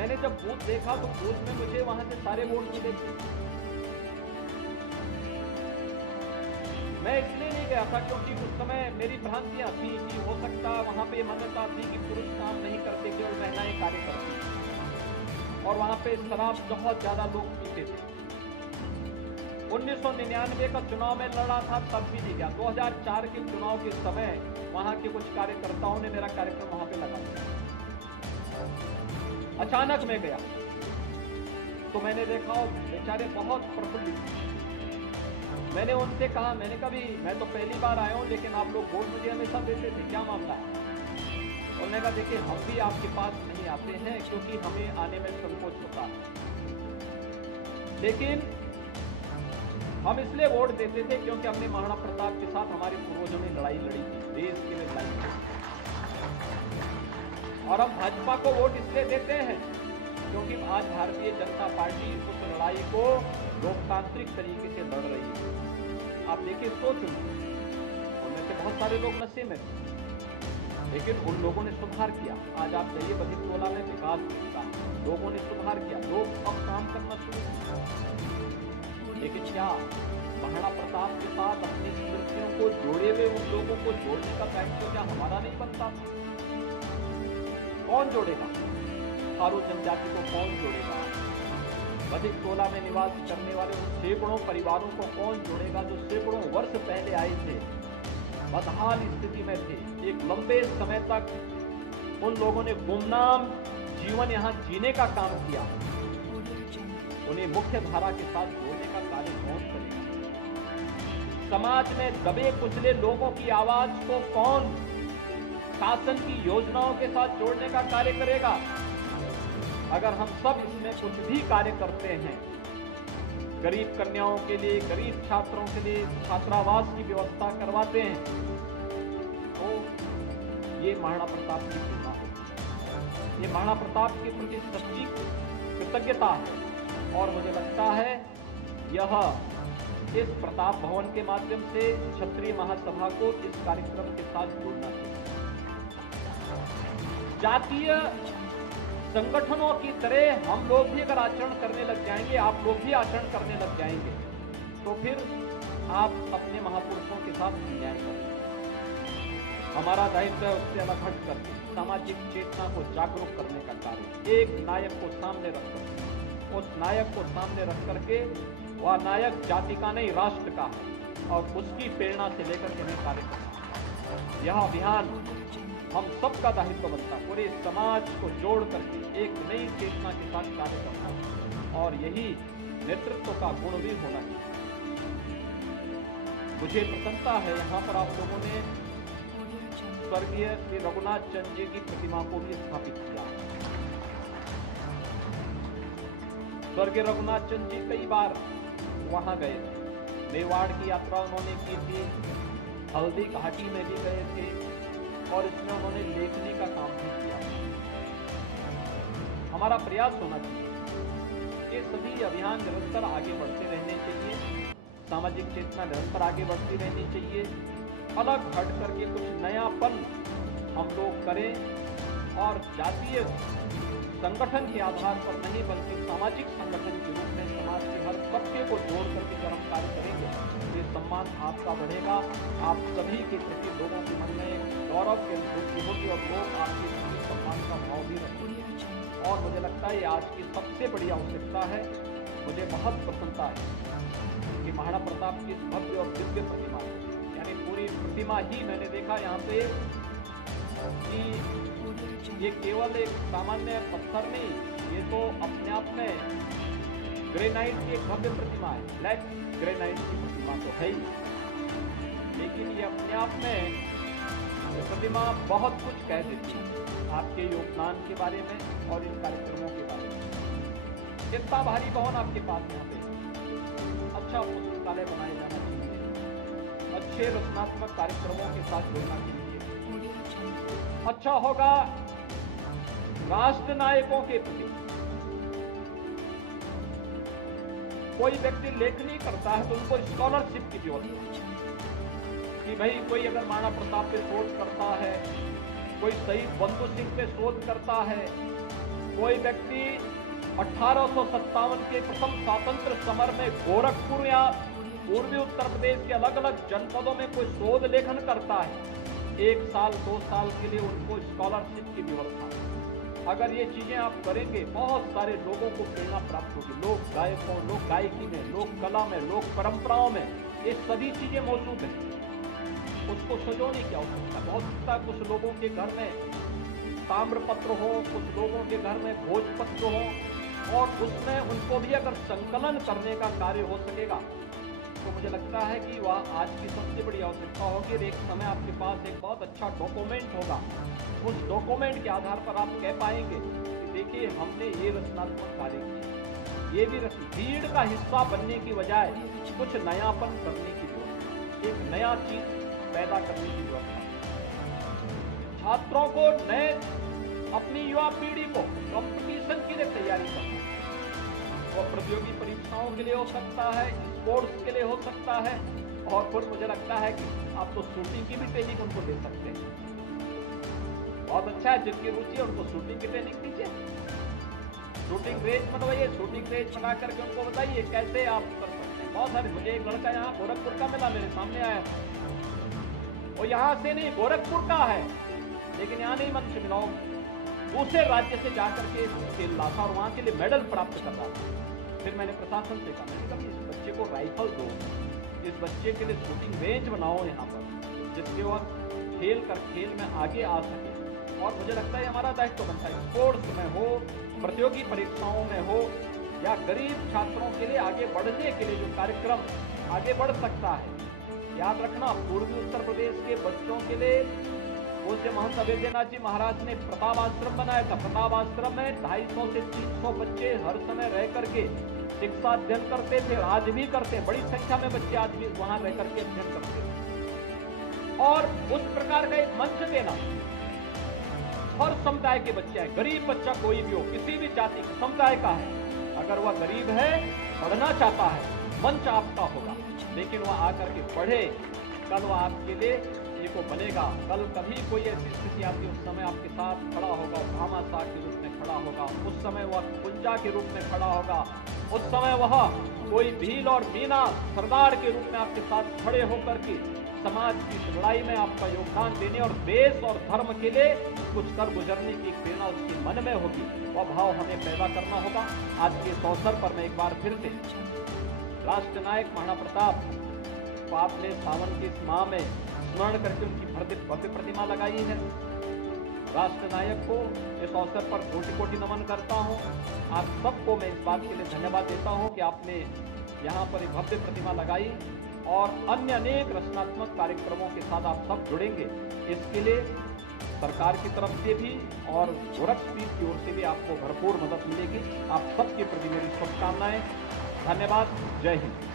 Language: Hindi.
मैंने जब बूथ देखा तो बूथ में मुझे वहां से सारे वोट मिले थे। मैं इसलिए नहीं गया था क्योंकि उस समय मेरी भ्रांतियां थी कि हो सकता वहां पे मान्यता थी कि पुरुष काम नहीं करते, केवल महिलाएं कार्य करती, और वहां पे शराब बहुत ज्यादा लोग पीते थे। 1999 का चुनाव में लड़ा था तब भी नहीं गया। 2004 के चुनाव के समय वहां के कुछ कार्यकर्ताओं ने मेरा कार्यक्रम वहां पे लगा दिया। अचानक मैं गया तो मैंने देखा बेचारे बहुत प्रफुल्लित। मैंने उनसे कहा, मैंने कहा मैं तो पहली बार आया हूं लेकिन आप लोग वोट मुझे हमेशा देते थे, क्या मामला है? उन्होंने कहा देखिए हम भी आपके पास नहीं आते हैं क्योंकि हमें आने में संकोच होता है, लेकिन हम इसलिए वोट देते थे क्योंकि हमने महाराणा प्रताप के साथ हमारे पूर्वजों ने लड़ाई लड़ी थी, देश के लिए लड़ाई लड़ी, और हम भाजपा को वोट इसलिए देते हैं क्योंकि आज भारतीय जनता पार्टी उस लड़ाई को लोकतांत्रिक तरीके से लड़ रही है। आप देखिए, सोच उनमें से बहुत सारे लोग नशे में थे, लेकिन उन लोगों ने सुधार किया। आज आप जाइए बधिकटोला में विकास दिखता है, लोगों ने सुधार किया, लोग अब काम करना शुरू किया। लेकिन क्या महाराणा प्रताप के साथ अपनी स्मृतियों को जोड़े हुए उन लोगों को जोड़ने का दायित्व क्या हमारा नहीं बनता? कौन जोड़ेगा? थारू जनजाति को कौन जोड़ेगा? बधिकटोला में निवास करने वाले उन सैकड़ों परिवारों को कौन जोड़ेगा जो सैकड़ों वर्ष पहले आए थे, बदहाल स्थिति में थे, एक लंबे समय तक उन लोगों ने गुमनाम जीवन यहां जीने का काम किया। उन्हें मुख्य धारा के साथ जोड़ने का कार्य कौन करेगा? समाज में दबे कुचले लोगों की आवाज को कौन शासन की योजनाओं के साथ जोड़ने का कार्य करेगा? अगर हम सब इसमें कुछ भी कार्य करते हैं, गरीब कन्याओं के लिए, गरीब छात्रों के लिए छात्रावास की व्यवस्था करवाते हैं, तो ये महाराणा प्रताप की कृपा है, ये महाराणा प्रताप के प्रति सच्ची कृतज्ञता है। और मुझे लगता है यह इस प्रताप भवन के माध्यम से क्षत्रिय महासभा को इस कार्यक्रम के साथ जोड़ना चाहिए। जातीय संगठनों की तरह हम लोग भी अगर आचरण करने लग जाएंगे, आप लोग भी आचरण करने लग जाएंगे, तो फिर आप अपने महापुरुषों के साथ अन्याय करेंगे। हमारा दायित्व है उससे अलग हट करके सामाजिक चेतना को जागरूक करने का कार्य, एक नायक को सामने रखकर, उस नायक को सामने रख करके, वह नायक जाति का नहीं राष्ट्र का है, और उसकी प्रेरणा से लेकर के हमें कार्य करना। यह अभियान हम सबका दायित्व बनता, पूरे समाज को जोड़ करके एक नई चेतना के साथ कार्य करना, और यही नेतृत्व का गुण भी होना चाहिए। मुझे प्रसन्नता है यहाँ पर आप लोगों ने स्वर्गीय श्री रघुनाथ चंद जी की प्रतिमा को भी स्थापित किया। स्वर्गीय रघुनाथ चंद जी कई बार वहां गए, मेवाड़ की यात्रा उन्होंने की थी, हल्दी घाटी में भी गए थे, और इसमें उन्होंने लेखनी का काम भी किया। हमारा प्रयास होना चाहिए कि सभी अभियान निरंतर आगे बढ़ते रहने चाहिए, सामाजिक चेतना निरंतर आगे बढ़ती रहनी चाहिए, अलग हट करके कुछ नयापन हम लोग करें, और जातीय संगठन के आधार पर नहीं बल्कि सामाजिक संगठन के रूप में समाज के हर तबके को जोड़ करके जब हम कार्य करेंगे, ये सम्मान आपका बढ़ेगा, आप सभी के प्रति लोगों के मन में गौरव की अनुभूति होगी, और लोग आपके प्रति सम्मान का भाव भी रखेंगे। और मुझे लगता है ये आज की सबसे बड़ी आवश्यकता है। मुझे बहुत प्रसन्नता है कि महाराणा प्रताप की भव्य और दिव्य प्रतिमा, यानी पूरी प्रतिमा ही मैंने देखा यहाँ पे कि ये केवल एक सामान्य पत्थर नहीं, ये तो अपने आप में ग्रेनाइट की एक भव्य प्रतिमा है, ब्लैक ग्रेनाइट की प्रतिमा तो है ही, लेकिन ये अपने आप में ये प्रतिमा बहुत कुछ कह देती है आपके योगदान के बारे में और इन कार्यक्रमों के बारे में। कितना भारी भवन आपके पास यहाँ पे, अच्छा पुस्तकालय बनाया जाना चाहिए, अच्छे रचनात्मक कार्यक्रमों के साथ जोड़ना चाहिए। अच्छा होगा राष्ट्र नायकों के प्रति, कोई व्यक्ति लेखनी करता है तो उनको स्कॉलरशिप की व्यवस्था, कि भाई कोई अगर महाराणा प्रताप पे शोध करता है, कोई शहीद बंधु सिंह पे शोध करता है, कोई व्यक्ति 1857 के प्रथम स्वतंत्र समर में गोरखपुर या पूर्वी उत्तर प्रदेश के अलग अलग जनपदों में कोई शोध लेखन करता है, 1 साल 2 साल के लिए उनको स्कॉलरशिप की व्यवस्था। अगर ये चीजें आप करेंगे, बहुत सारे लोगों को प्रेरणा प्राप्त होगी। लोक गायकों, लोक गायकी में, लोक कला में, लोक परंपराओं में ये सभी चीजें मौजूद हैं। उसको सजोने की आवश्यकता बहुत सकता है। कुछ लोगों के घर में ताम्रपत्र हो, कुछ लोगों के घर में भोजपत्र हो, और उसमें उनको भी अगर संकलन करने का कार्य हो सकेगा तो मुझे लगता है कि वह आज की सबसे बड़ी आवश्यकता होगी। और एक समय आपके पास एक बहुत अच्छा डॉक्यूमेंट होगा, उस डॉक्यूमेंट के आधार पर आप कह पाएंगे कि देखिए हमने ये रचनात्मक कार्य किया। ये भी भीड़ का हिस्सा बनने की बजाय कुछ नयापन करने की जरूरत, एक नया चीज पैदा करने की जरूरत है। छात्रों को नए, अपनी युवा पीढ़ी को कंपटीशन के लिए तैयारी करना, वो प्रतियोगी परीक्षाओं के लिए हो सकता है, स्पोर्ट्स के लिए हो सकता है, और फिर मुझे लगता है कि आप तो शूटिंग की भी ट्रेनिंग उनको दे सकते हैं। बहुत अच्छा है, जिनकी रुचि है उनको शूटिंग की ट्रेनिंग दीजिए, शूटिंग रेंज बनवाइए, शूटिंग रेंज बना करके उनको बताइए कैसे आप कर सकते हैं। बहुत सारे, मुझे एक लड़का यहाँ गोरखपुर का मिला, मेरे सामने आया, वो यहाँ से नहीं गोरखपुर का है, लेकिन यहाँ नहीं मंच मिला, दूसरे राज्य से जाकर के खेल रहा था और वहाँ के लिए मेडल प्राप्त कर रहा था। फिर मैंने प्रशासन से कहा, मैंने कहा इस बच्चे को राइफल दो, इस बच्चे के लिए शूटिंग रेंज बनाओ यहाँ पर, जिसके वह खेल में आगे आ सके। और मुझे लगता है हमारा दायित्व बनता है, स्पोर्ट्स में हो, प्रतियोगी परीक्षाओं में हो, या गरीब छात्रों के लिए आगे बढ़ने के लिए जो कार्यक्रम आगे बढ़ सकता है। याद रखना, पूर्वी उत्तर प्रदेश के बच्चों के लिए पूज्य महंत अवेद्यनाथ जी महाराज ने प्रताप आश्रम बनाया था। प्रताप आश्रम में 250 से 300 बच्चे हर समय रह करके शिक्षा अध्ययन करते थे, आज भी करते हैं, बड़ी संख्या में बच्चे आज भी वहां रह करके अध्ययन करते हैं। और उस प्रकार का एक मंच देना, हर समुदाय के बच्चे हैं, गरीब बच्चा कोई भी हो, किसी भी जाति का समुदाय का है, अगर वह गरीब है, पढ़ना चाहता है, मंच आपका होगा, लेकिन वह आकर के पढ़े, कल वह आपके लिए को बनेगा। कल कभी कोई ऐसी स्थिति आती है, उस समय आपके साथ खड़ा होगा, भामाशाह के रूप में खड़ा होगा, उस समय वह कुंजा के रूप में खड़ा होगा, उस समय वह कोई भील और मीना सरदार के रूप में आपके साथ खड़े होकर के समाज की लड़ाई में आपका योगदान देने और देश और धर्म के लिए कुछ कर गुजरने की प्रेरणा उसके मन में होगी। वह भाव हमें पैदा करना होगा। आज के इस अवसर पर मैं एक बार फिर से राष्ट्र नायक महाराणा प्रताप को आपने सावन की इस माह में स्मरण करके उनकी भव्य प्रतिमा लगाई है। राष्ट्र नायक को इस अवसर पर कोटि कोटि नमन करता हूं। आप सबको मैं इस बात के लिए धन्यवाद देता हूं कि आपने यहां पर एक भव्य प्रतिमा लगाई और अन्य अनेक रचनात्मक कार्यक्रमों के साथ आप सब जुड़ेंगे। इसके लिए सरकार की तरफ से भी और गोरखपीठ की ओर से भी आपको भरपूर मदद मिलेगी। आप सबके प्रति मेरी शुभकामनाएं। धन्यवाद। जय हिंद।